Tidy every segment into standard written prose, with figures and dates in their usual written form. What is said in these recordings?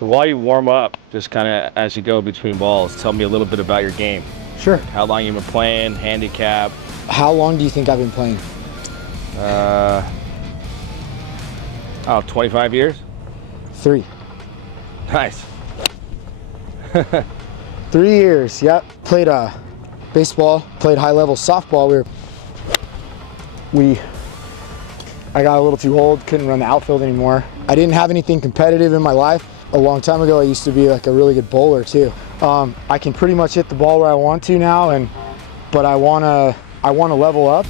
So while you warm up, just kind of as you go between balls, tell me a little bit about your game. Sure. How long you've been playing, handicap. How long do you think I've been playing? 25 years? 3. Nice. 3 years, yep. Played baseball, played high level softball. I got a little too old, couldn't run the outfield anymore. I didn't have anything competitive in my life. A long time ago, I used to be like a really good bowler too. I can pretty much hit the ball where I want to now, but I wanna level up.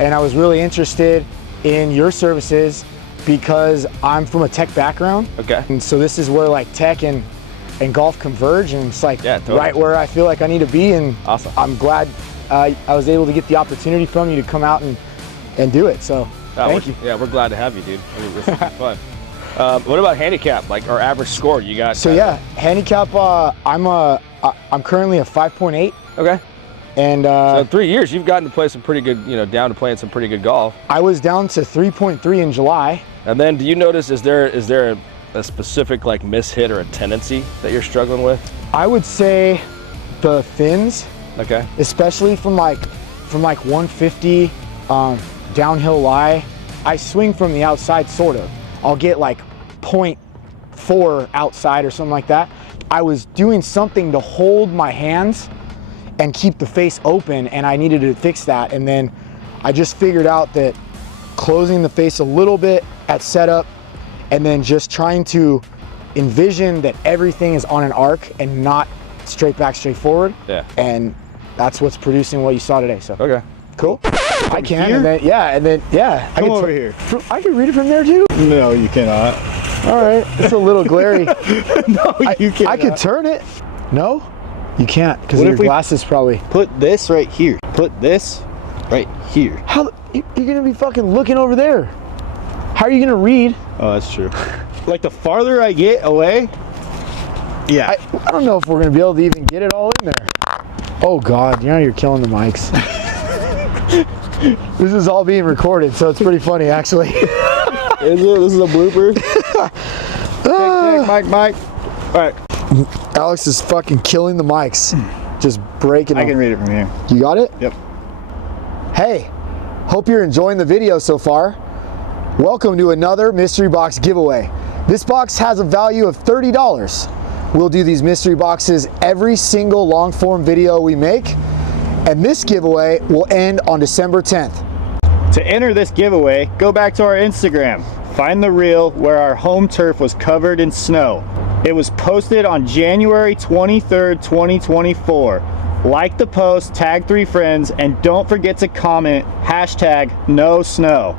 And I was really interested in your services because I'm from a tech background. Okay. And so this is where like tech and golf converge, and it's like totally. right where I feel like I need to be. And awesome. I'm glad I was able to get the opportunity from you to come out and do it. So thank you. Yeah, we're glad to have you, dude. This will be fun. What about handicap, like our average score you got? So yeah, handicap, I'm currently a 5.8. Okay. And so in 3 years, you've gotten to play some pretty good, down to playing some pretty good golf. I was down to 3.3 in July. And then do you notice, is there a specific like mishit or a tendency that you're struggling with? I would say the thins. Okay. Especially from like 150 downhill lie. I swing from the outside sort of. I'll get like 0.4 outside or something like that. I was doing something to hold my hands and keep the face open, and I needed to fix that. And then I just figured out that closing the face a little bit at setup and then just trying to envision that everything is on an arc and not straight back, straight forward. Yeah. And that's what's producing what you saw today. So okay. Cool. I can. Here? And then Come over here. I can read it from there too. No, you cannot. All right. It's a little glary. No, you cannot. I could turn it. No, you can't because of your glasses probably. Put this right here. Put this right here. How you're gonna be fucking looking over there? How are you gonna read? Oh, that's true. Like the farther I get away, yeah. I don't know if we're gonna be able to even get it all in there. Oh God, you're killing the mics. This is all being recorded, so it's pretty funny actually. Is it? This is a blooper. Mike. All right. Alex is fucking killing the mics. Just breaking them. I can read it from here. You got it? Yep. Hey, hope you're enjoying the video so far. Welcome to another mystery box giveaway. This box has a value of $30. We'll do these mystery boxes every single long form video we make, and this giveaway will end on December 10th. To enter this giveaway, go back to our Instagram. Find the reel where our home turf was covered in snow. It was posted on January 23rd, 2024. Like the post, tag 3 friends, and don't forget to comment #NoSnow.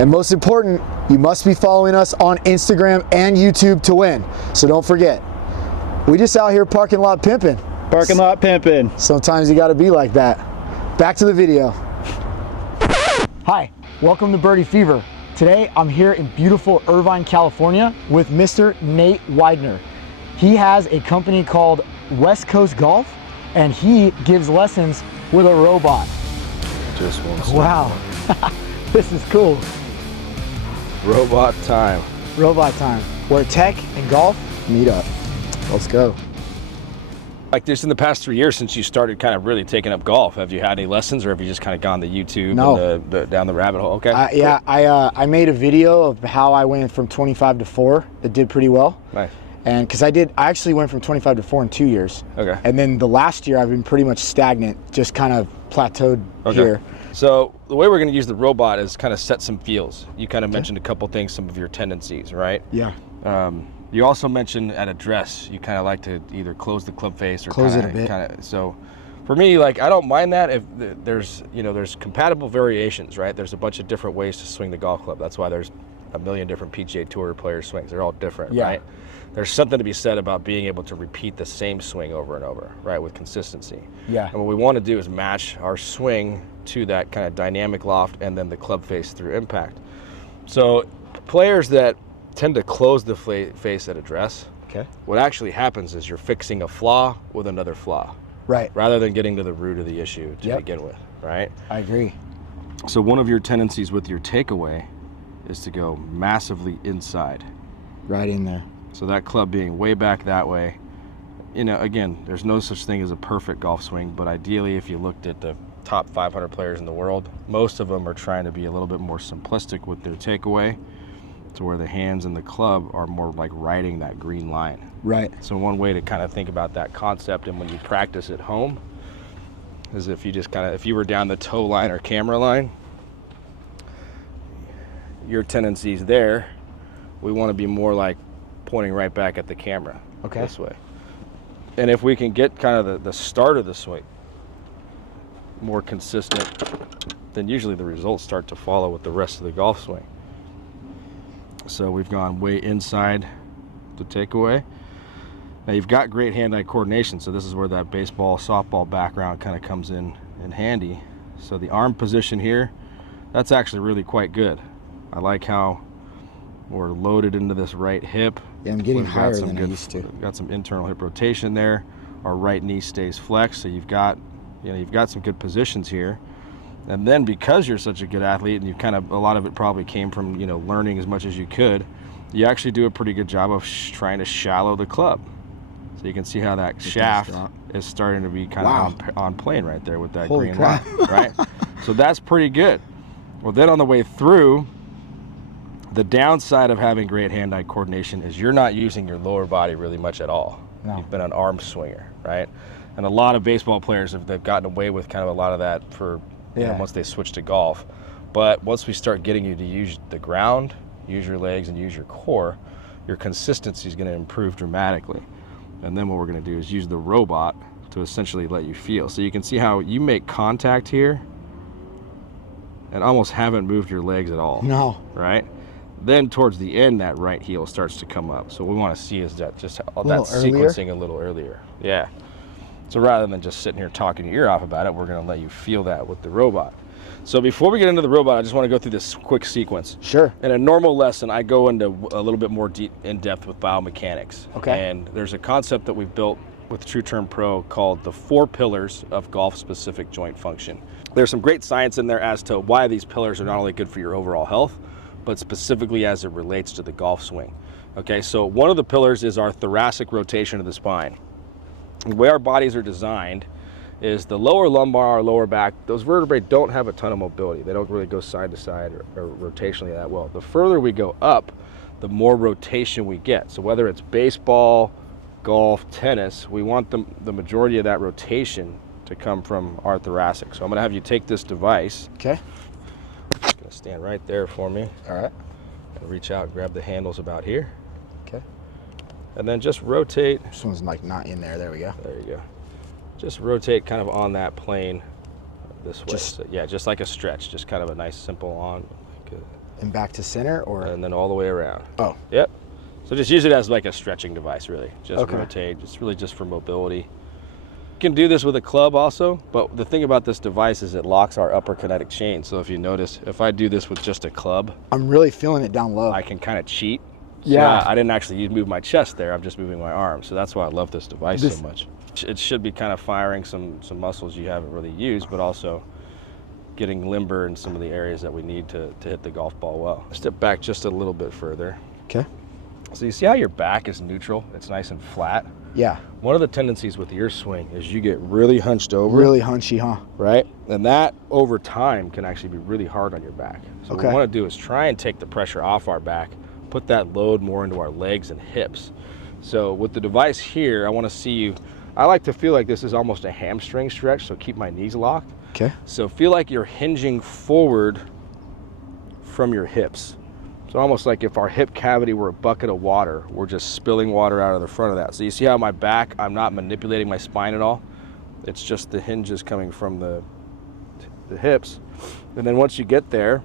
And most important, you must be following us on Instagram and YouTube to win. So don't forget. We just out here parking lot pimping. Parking lot pimping. Sometimes you gotta be like that. Back to the video. Hi, welcome to Birdie Fever. Today I'm here in beautiful Irvine, California with Mr. Nate Weidner. He has a company called West Coast Golf, and he gives lessons with a robot. Just one second. Wow, this is cool. Robot time. Robot time, where tech and golf meet up. Let's go. Like just in the past 3 years since you started kind of really taking up golf, have you had any lessons, or have you just kind of gone to YouTube and down the rabbit hole? Okay. Yeah, I made a video of how I went from 25 to 4. It did pretty well. Nice. And because I actually went from 25 to 4 in 2 years. Okay. And then the last year I've been pretty much stagnant, just kind of plateaued here. So the way we're going to use the robot is kind of set some feels. You kind of mentioned a couple things, some of your tendencies, right? Yeah. You also mentioned at address, you kind of like to either close the club face or close it a bit. So for me, like, I don't mind that if there's compatible variations, right? There's a bunch of different ways to swing the golf club. That's why there's a million different PGA Tour player swings. They're all different, right? There's something to be said about being able to repeat the same swing over and over, right, with consistency. Yeah. And what we want to do is match our swing to that kind of dynamic loft and then the club face through impact. So players that tend to close the face at address, what actually happens is you're fixing a flaw with another flaw. Right. Rather than getting to the root of the issue to begin with, right? I agree. So one of your tendencies with your takeaway is to go massively inside. Right in there. So that club being way back that way, you know, again, there's no such thing as a perfect golf swing, but ideally if you looked at the top 500 players in the world, most of them are trying to be a little bit more simplistic with their takeaway, to where the hands and the club are more like riding that green line. Right. So one way to kind of think about that concept, and when you practice at home, is if you just kind of, if you were down the toe line or camera line, your tendencies there, we want to be more like pointing right back at the camera. Okay. This way. And if we can get kind of the start of the swing more consistent, then usually the results start to follow with the rest of the golf swing. So we've gone way inside the takeaway. Now you've got great hand-eye coordination, so this is where that baseball, softball background kind of comes in handy. So the arm position here, that's actually really quite good. I like how we're loaded into this right hip. Yeah, I'm getting higher than I used to. Got some internal hip rotation there. Our right knee stays flexed, so you've got some good positions here. And then because you're such a good athlete, and you kind of, a lot of it probably came from, you know, learning as much as you could, you actually do a pretty good job of trying to shallow the club. So you can see how that shaft is starting to be kind of on plane right there with that green line, right? So that's pretty good. Well, then on the way through, the downside of having great hand-eye coordination is you're not using your lower body really much at all. No. You've been an arm swinger, right? And a lot of baseball players they've gotten away with kind of a lot of that for, you know, once they switch to golf. But once we start getting you to use the ground, use your legs, and use your core, your consistency is going to improve dramatically. And then what we're going to do is use the robot to essentially let you feel. So you can see how you make contact here and almost haven't moved your legs at all. No. Right? Then towards the end, that right heel starts to come up. So what we want to see is that just that sequencing a little earlier. Yeah. So rather than just sitting here talking your ear off about it, we're going to let you feel that with the robot. So before we get into the robot, I just want to go through this quick sequence. Sure. In a normal lesson, I go into a little bit more deep in depth with biomechanics. Okay. And there's a concept that we've built with True Term Pro called the 4 pillars of golf-specific joint function. There's some great science in there as to why these pillars are not only good for your overall health, but specifically as it relates to the golf swing. Okay, so one of the pillars is our thoracic rotation of the spine. The way our bodies are designed is the lower lumbar, our lower back, those vertebrae don't have a ton of mobility. They don't really go side to side or rotationally that well. The further we go up, the more rotation we get. So whether it's baseball, golf, tennis, we want the majority of that rotation to come from our thoracic. So I'm gonna have you take this device. Okay. It's gonna stand right there for me. All right. And reach out and grab the handles about here. Okay. And then just rotate. This one's like not in there. There we go. There you go. Just rotate kind of on that plane this way. So, yeah, just like a stretch, just kind of a nice simple on. And back to center, or? And then all the way around. Oh. Yep. So just use it as like a stretching device, really. Just rotate. It's really just for mobility. You can do this with a club also, but the thing about this device is it locks our upper kinetic chain. So if you notice, if I do this with just a club, I'm really feeling it down low. I can kind of cheat. Yeah. So I didn't actually move my chest there. I'm just moving my arms. So that's why I love this device so much. It should be kind of firing some muscles you haven't really used, but also getting limber in some of the areas that we need to hit the golf ball well. Step back just a little bit further. Okay. So you see how your back is neutral? It's nice and flat. Yeah. One of the tendencies with your swing is you get really hunched over. Really hunchy, huh? Right? And that over time can actually be really hard on your back. So what we want to do is try and take the pressure off our back, put that load more into our legs and hips. So with the device here, I want to see you, I like to feel like this is almost a hamstring stretch, so keep my knees locked. Okay. So feel like you're hinging forward from your hips. So almost like if our hip cavity were a bucket of water, we're just spilling water out of the front of that. So you see how my back, I'm not manipulating my spine at all. It's just the hinges coming from the hips. And then once you get there,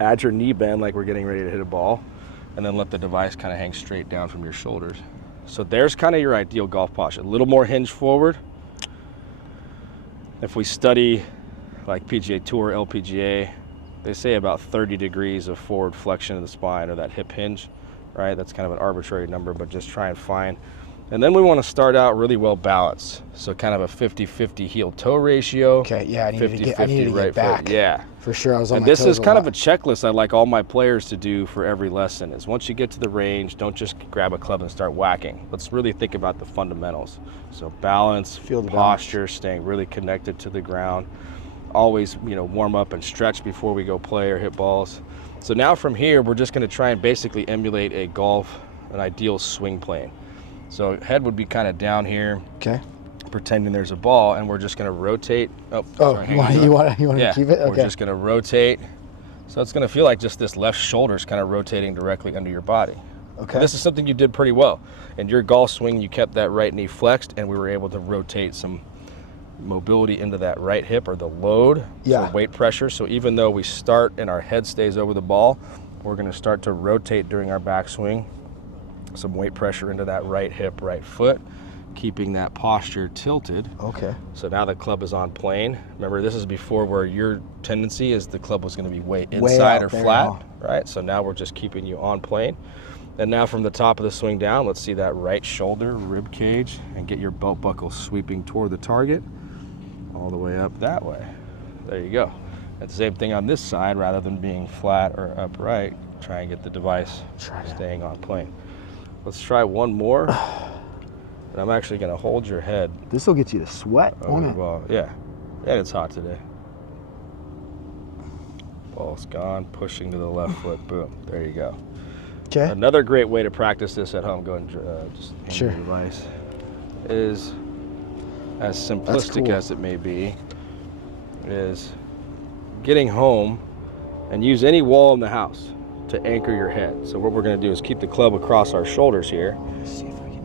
add your knee bend like we're getting ready to hit a ball, and then let the device kind of hang straight down from your shoulders. So there's kind of your ideal golf posture. A little more hinge forward. If we study like PGA Tour, LPGA, they say about 30 degrees of forward flexion of the spine or that hip hinge, right? That's kind of an arbitrary number, but just try and find And then we want to start out really well balanced. So kind of a 50-50 heel-toe ratio. Okay, yeah, I needed to get right back. foot. Yeah. For sure, I was on and my this toes is kind of lot. a checklist I like all my players to do for every lesson is once you get to the range, don't just grab a club and start whacking. Let's really think about the fundamentals. So balance, Feel the posture, staying really connected to the ground. Always, you know, warm up and stretch before we go play or hit balls. So now from here, we're just going to try and basically emulate an ideal swing plane. So head would be kind of down here. Okay. Pretending there's a ball, and we're just going to rotate. Oh, sorry, you want to keep it? Okay. We're just going to rotate. So it's going to feel like just this left shoulder is kind of rotating directly under your body. Okay. And this is something you did pretty well. In your golf swing, you kept that right knee flexed, and we were able to rotate some mobility into that right hip or the load, some weight pressure. So even though we start and our head stays over the ball, we're going to start to rotate during our backswing. Some weight pressure into that right hip, right foot, keeping that posture tilted. Okay. So now the club is on plane. Remember, this is before where your tendency is the club was going to be way inside or flat, right? So now we're just keeping you on plane. And now from the top of the swing down, let's see that right shoulder, rib cage, and get your belt buckle sweeping toward the target all the way up that way. There you go. And the same thing on this side, rather than being flat or upright, try and get the device staying on plane. Let's try one more. And I'm actually going to hold your head. This will get you to sweat, won't it? Well, yeah. And it's hot today. Ball's gone, pushing to the left foot. Boom. There you go. Okay. Another great way to practice this at home, go and just hand Sure. your device, is as simplistic as it may be, is getting home and use any wall in the house to anchor your head. So what we're going to do is keep the club across our shoulders here.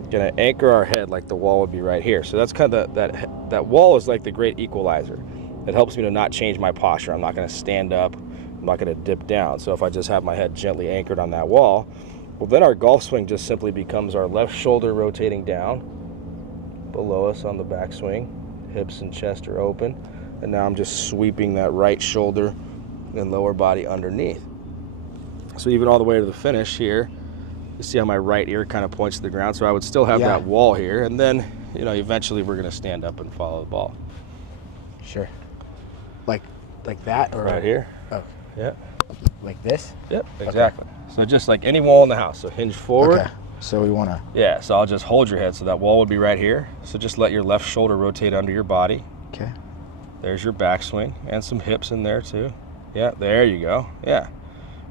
Going to anchor our head like the wall would be right here. So that's kind of that wall is like the great equalizer. It helps me to not change my posture. I'm not going to stand up. I'm not going to dip down. So if I just have my head gently anchored on that wall, well, then our golf swing just simply becomes our left shoulder rotating down below us on the backswing. Hips and chest are open. And now I'm just sweeping that right shoulder and lower body underneath. So even all the way to the finish here, you see how my right ear kind of points to the ground. So I would still have that wall here. And then, you know, eventually we're going to stand up and follow the ball. Sure. Like that? Or right here. Oh. Yeah. Like this? Yep, exactly. Okay. So just like any wall in the house. So hinge forward. Okay. So we want to... Yeah, so I'll just hold your head. So that wall would be right here. So just let your left shoulder rotate under your body. Okay. There's your backswing and some hips in there too. Yeah, there you go. Yeah.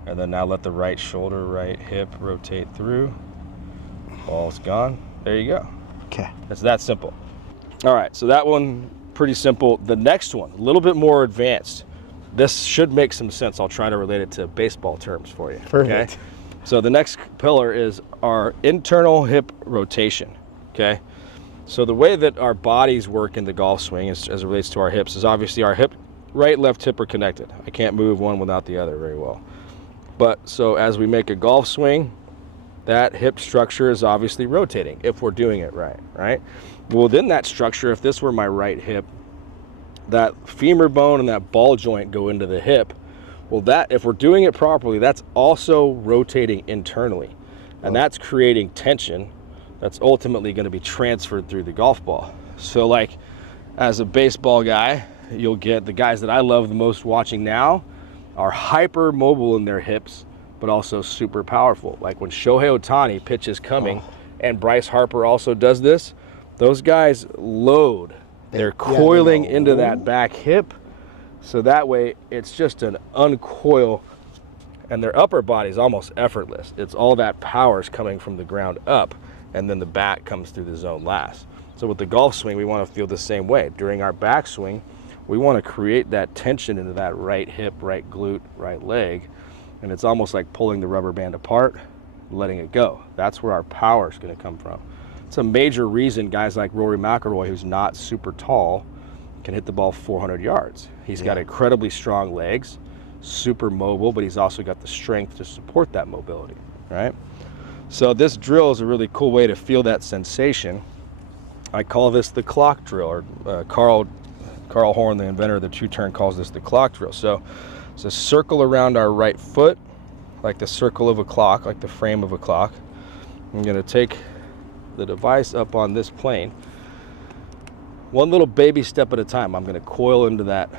And then now let the right shoulder, right hip rotate through. Ball's gone. There you go. Okay. It's that simple. All right, so that one, pretty simple. The next one, a little bit more advanced. This should make some sense. I'll try to relate it to baseball terms for you. Perfect. Okay? So the next pillar is our internal hip rotation, okay? So the way that our bodies work in the golf swing as it relates to our hips is obviously our hip, right, left hip are connected. I can't move one without the other very well. But so as we make a golf swing, that hip structure is obviously rotating if we're doing it right, right? Well, within that structure, if this were my right hip, that femur bone and that ball joint go into the hip. Well, that, if we're doing it properly, that's also rotating internally. And that's creating tension that's ultimately going to be transferred through the golf ball. So like as a baseball guy, you'll get the guys that I love the most watching now are hyper mobile in their hips, but also super powerful. Like when Shohei Ohtani pitches coming and Bryce Harper also does this, those guys load. They're coiling into that back hip. So that way it's just an uncoil, and their upper body's almost effortless. It's all that power's coming from the ground up, and then the back comes through the zone last. So with the golf swing, we want to feel the same way. During our backswing, we want to create that tension into that right hip, right glute, right leg, and it's almost like pulling the rubber band apart, letting it go. That's where our power is going to come from. It's a major reason guys like Rory McIlroy, who's not super tall, can hit the ball 400 yards. He's got incredibly strong legs, super mobile, but he's also got the strength to support that mobility, right? So this drill is a really cool way to feel that sensation. I call this the clock drill, or Carl Horn, the inventor of the two-turn, calls this the clock drill. So it's a circle around our right foot, like the circle of a clock, like the frame of a clock. I'm going to take the device up on this plane, one little baby step at a time. I'm gonna coil into that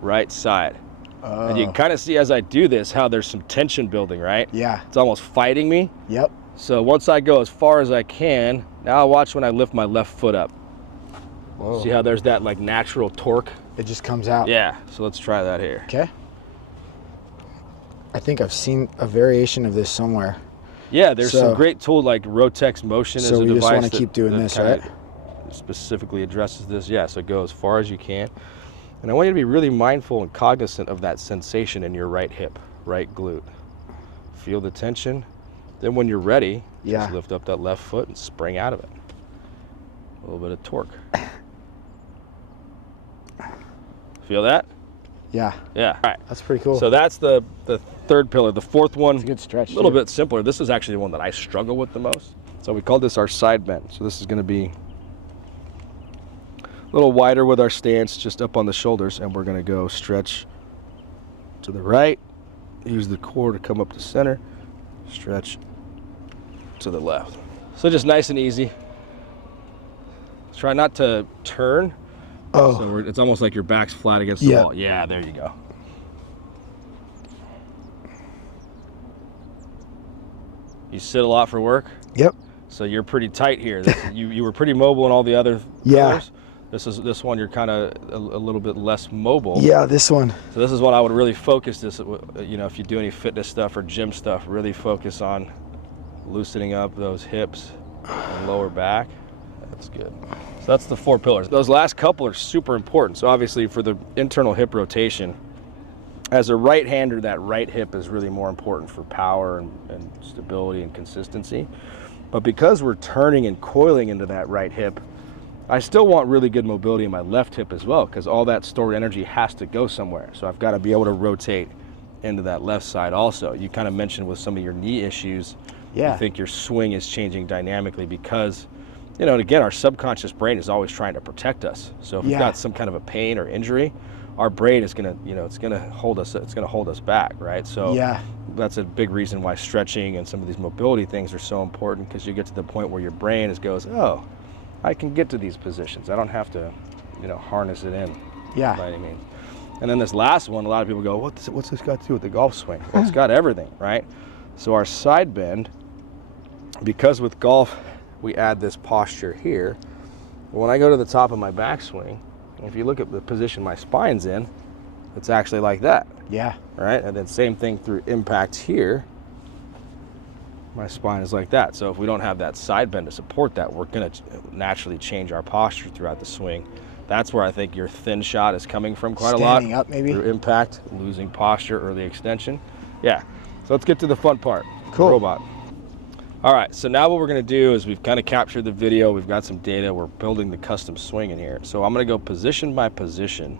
right side. And you can kind of see as I do this how there's some tension building, right? Yeah. It's almost fighting me. Yep. So once I go as far as I can, now watch when I lift my left foot up. Whoa. See how there's that like natural torque? It just comes out. Yeah, so let's try that here. Okay. I think I've seen a variation of this somewhere. Yeah, there's some great tool like Rotex Motion as a device. So we just want to keep doing this, right? Specifically addresses this. Yeah, so go as far as you can. And I want you to be really mindful and cognizant of that sensation in your right hip, right glute. Feel the tension. Then when you're ready, just lift up that left foot and spring out of it. A little bit of torque. Feel that? Yeah. Yeah. All right. That's pretty cool. So that's the third pillar. The fourth one, it's a good stretch. A little bit simpler. This is actually the one that I struggle with the most. So we call this our side bend. So this is going to be a little wider with our stance, just up on the shoulders, and we're going to go stretch to the right, use the core to come up to center, stretch to the left. So just nice and easy. Try not to turn. Oh. So it's almost like your back's flat against the wall. Yeah, there you go. You sit a lot for work? Yep. So you're pretty tight here. You were pretty mobile in all the other pillars. This one you're kind of a little bit less mobile. Yeah, this one. So this is what I would really focus this, if you do any fitness stuff or gym stuff, really focus on loosening up those hips and lower back. That's good. So that's the 4 pillars. Those last couple are super important. So obviously for the internal hip rotation, as a right-hander, that right hip is really more important for power and stability and consistency. But because we're turning and coiling into that right hip, I still want really good mobility in my left hip as well, because all that stored energy has to go somewhere. So I've got to be able to rotate into that left side also. You kind of mentioned with some of your knee issues, you think your swing is changing dynamically because, and again, our subconscious brain is always trying to protect us. So if we've got some kind of a pain or injury, our brain is gonna, it's gonna hold us back, right? So that's a big reason why stretching and some of these mobility things are so important, because you get to the point where your brain goes, oh, I can get to these positions. I don't have to, harness it in by any means. And then this last one, a lot of people go, what's this got to do with the golf swing? Well, it's got everything, right? So our side bend, because with golf, we add this posture here. When I go to the top of my backswing, if you look at the position my spine's in, it's actually like that. Yeah. Right? And then same thing through impact here. My spine is like that. So if we don't have that side bend to support that, we're going to naturally change our posture throughout the swing. That's where I think your thin shot is coming from quite a lot. Standing up, maybe. Through impact, losing posture, early extension. Yeah. So let's get to the fun part. Cool. Robot. All right, so now what we're gonna do is we've kind of captured the video, we've got some data, we're building the custom swing in here. So I'm gonna go position by position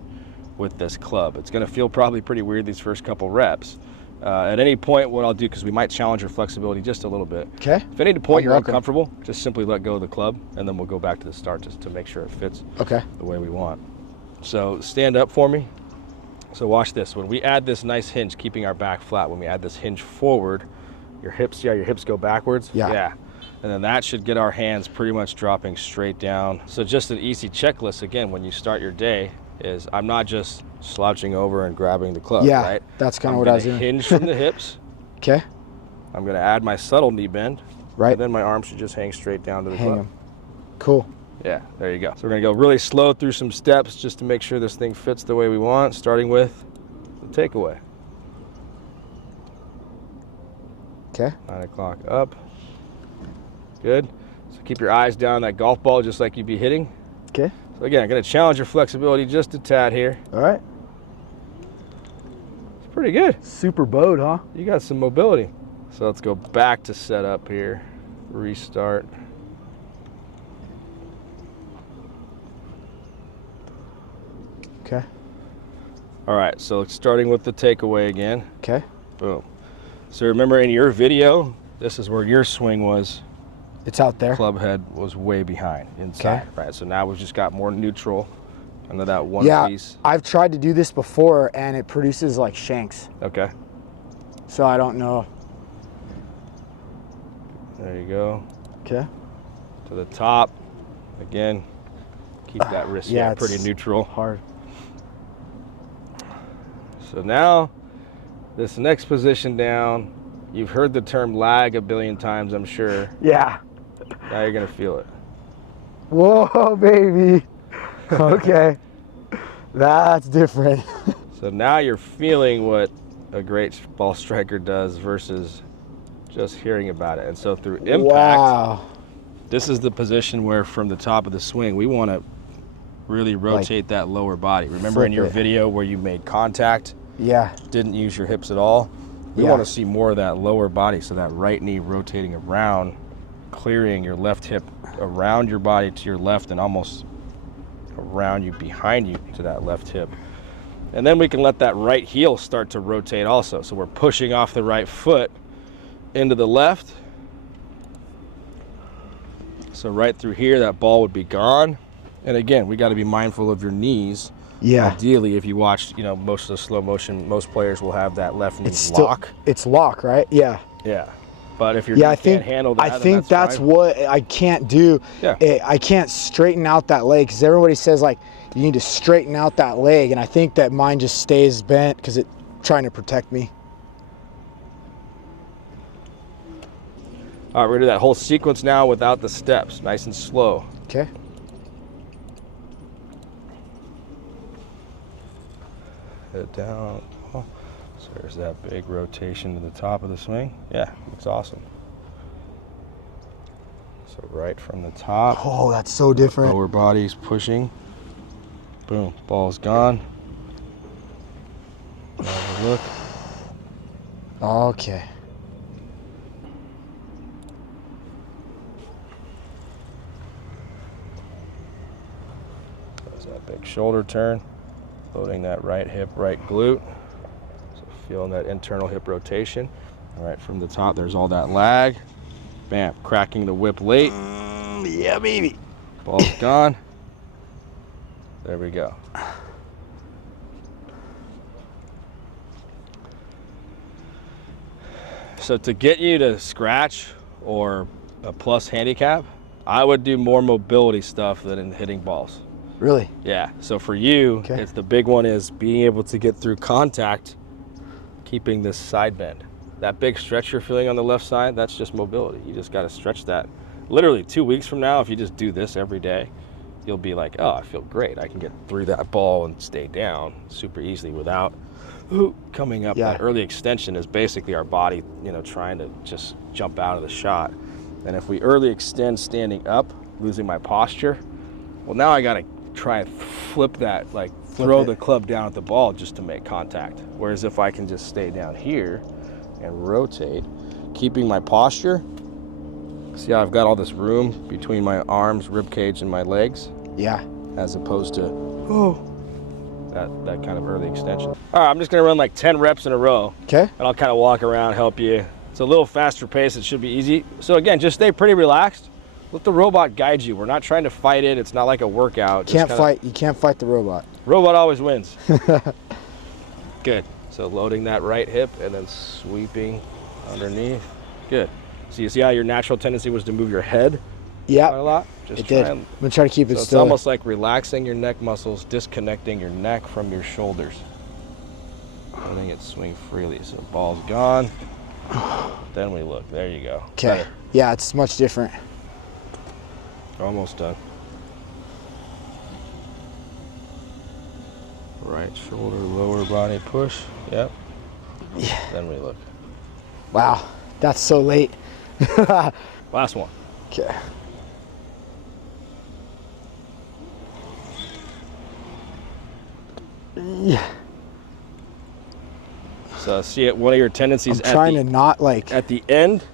with this club. It's gonna feel probably pretty weird these first couple reps. At any point, what I'll do, because we might challenge your flexibility just a little bit. Okay. If at any point you're uncomfortable, just simply let go of the club, and then we'll go back to the start just to make sure it fits the way we want. So stand up for me. So watch this. When we add this nice hinge, keeping our back flat, when we add this hinge forward, your hips, your hips go backwards. Yeah. And then that should get our hands pretty much dropping straight down. So just an easy checklist, again, when you start your day, is I'm not just slouching over and grabbing the club, right? That's kind of what I was doing. Hinge from the hips. Okay. I'm gonna add my subtle knee bend. Right. And then my arms should just hang straight down to the club. Cool. Yeah, there you go. So we're gonna go really slow through some steps just to make sure this thing fits the way we want, starting with the takeaway. Okay. 9 o'clock up. Good. So keep your eyes down that golf ball just like you'd be hitting. Okay. So again, I'm gonna challenge your flexibility just a tad here. All right. It's pretty good. Super bowed, huh? You got some mobility. So let's go back to setup here. Restart. Okay. All right, so starting with the takeaway again. Okay. Boom. So remember in your video, this is where your swing was. It's out there. Club head was way behind inside. Okay. Right, so now we've just got more neutral under that one piece. I've tried to do this before and it produces like shanks. Okay. So I don't know. There you go. Okay. to the top. Again, keep that wrist pretty neutral. Hard. So now, this next position down, you've heard the term lag a billion times, I'm sure. Yeah. Now you're gonna feel it. Whoa, baby. Okay. That's different. So now you're feeling what a great ball striker does versus just hearing about it. And so through impact, wow. this is the position where from the top of the swing, we want to really rotate that lower body. Remember in your video where you made contact? Yeah. Didn't use your hips at all? We want to see more of that lower body, so that right knee rotating around, clearing your left hip around your body to your left and almost around you, behind you to that left hip. And then we can let that right heel start to rotate also. So we're pushing off the right foot into the left. So right through here, that ball would be gone. And again, we got to be mindful of your knees. Yeah. Ideally, if you watch, most of the slow motion, most players will have that left knee lock. It's lock, right? Yeah. Yeah. But if your knee can't handle that, I think that's what I can't do. Yeah. I can't straighten out that leg because everybody says like you need to straighten out that leg, and I think that mine just stays bent because it's trying to protect me. All right, we're gonna do that whole sequence now without the steps, nice and slow. Okay. Head down. Oh, so there's that big rotation to the top of the swing. Yeah, looks awesome. So right from the top. Oh, that's so different. Lower body's pushing. Boom, ball's gone. Have a look. Okay. There's that big shoulder turn. Loading that right hip, right glute. So feeling that internal hip rotation. All right, from the top, there's all that lag. Bam, cracking the whip late. Yeah, baby. Ball's gone. There we go. So to get you to scratch or a plus handicap, I would do more mobility stuff than in hitting balls. Really? Yeah, so for you, it's the big one is being able to get through contact, keeping this side bend. That big stretch you're feeling on the left side, that's just mobility. You just gotta stretch that. Literally 2 weeks from now, if you just do this every day, you'll be like, oh, I feel great. I can get through that ball and stay down super easily without coming up. That early extension is basically our body, trying to just jump out of the shot. And if we early extend standing up, losing my posture, well, now I gotta try and flip that, throw the club down at the ball just to make contact. Whereas if I can just stay down here and rotate, keeping my posture, see how I've got all this room between my arms, rib cage, and my legs? Yeah. As opposed to, that kind of early extension. All right, I'm just gonna run like 10 reps in a row. Okay. And I'll kind of walk around, help you. It's a little faster pace, it should be easy. So again, just stay pretty relaxed. Let the robot guide you. We're not trying to fight it. It's not like a workout. You can't fight the robot. Robot always wins. Good. So loading that right hip and then sweeping underneath. Good. So you see how your natural tendency was to move your head quite a lot? Just it did. I'm going to try to keep it so still. It's almost like relaxing your neck muscles, disconnecting your neck from your shoulders. Letting it swing freely. So ball's gone. Then we look. There you go. Okay. Yeah, it's much different. Almost done. Right shoulder, lower body push. Yep. Yeah. Then we look. Wow, that's so late. Last one. Okay. Yeah. So see it. One of your tendencies. I'm trying to not at the end.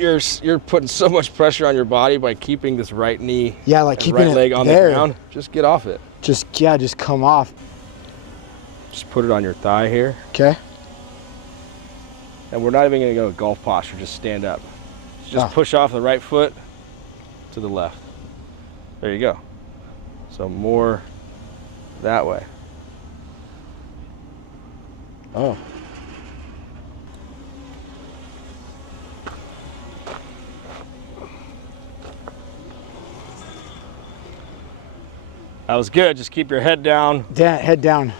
You're putting so much pressure on your body by keeping this right knee. Yeah, like keeping right leg on the ground. Just get off it. Just come off. Just put it on your thigh here. Okay. And we're not even gonna go golf posture. Just stand up. Just push off the right foot to the left. There you go. So more that way. Oh. That was good. Just keep your head down. Head down.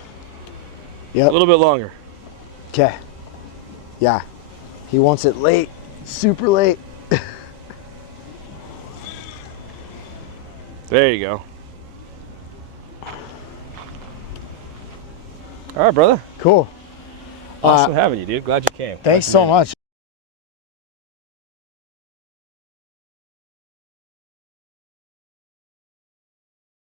Yep. A little bit longer. Okay. Yeah. He wants it late. Super late. There you go. All right, brother. Cool. Awesome having you, dude. Glad you came. Thanks so much.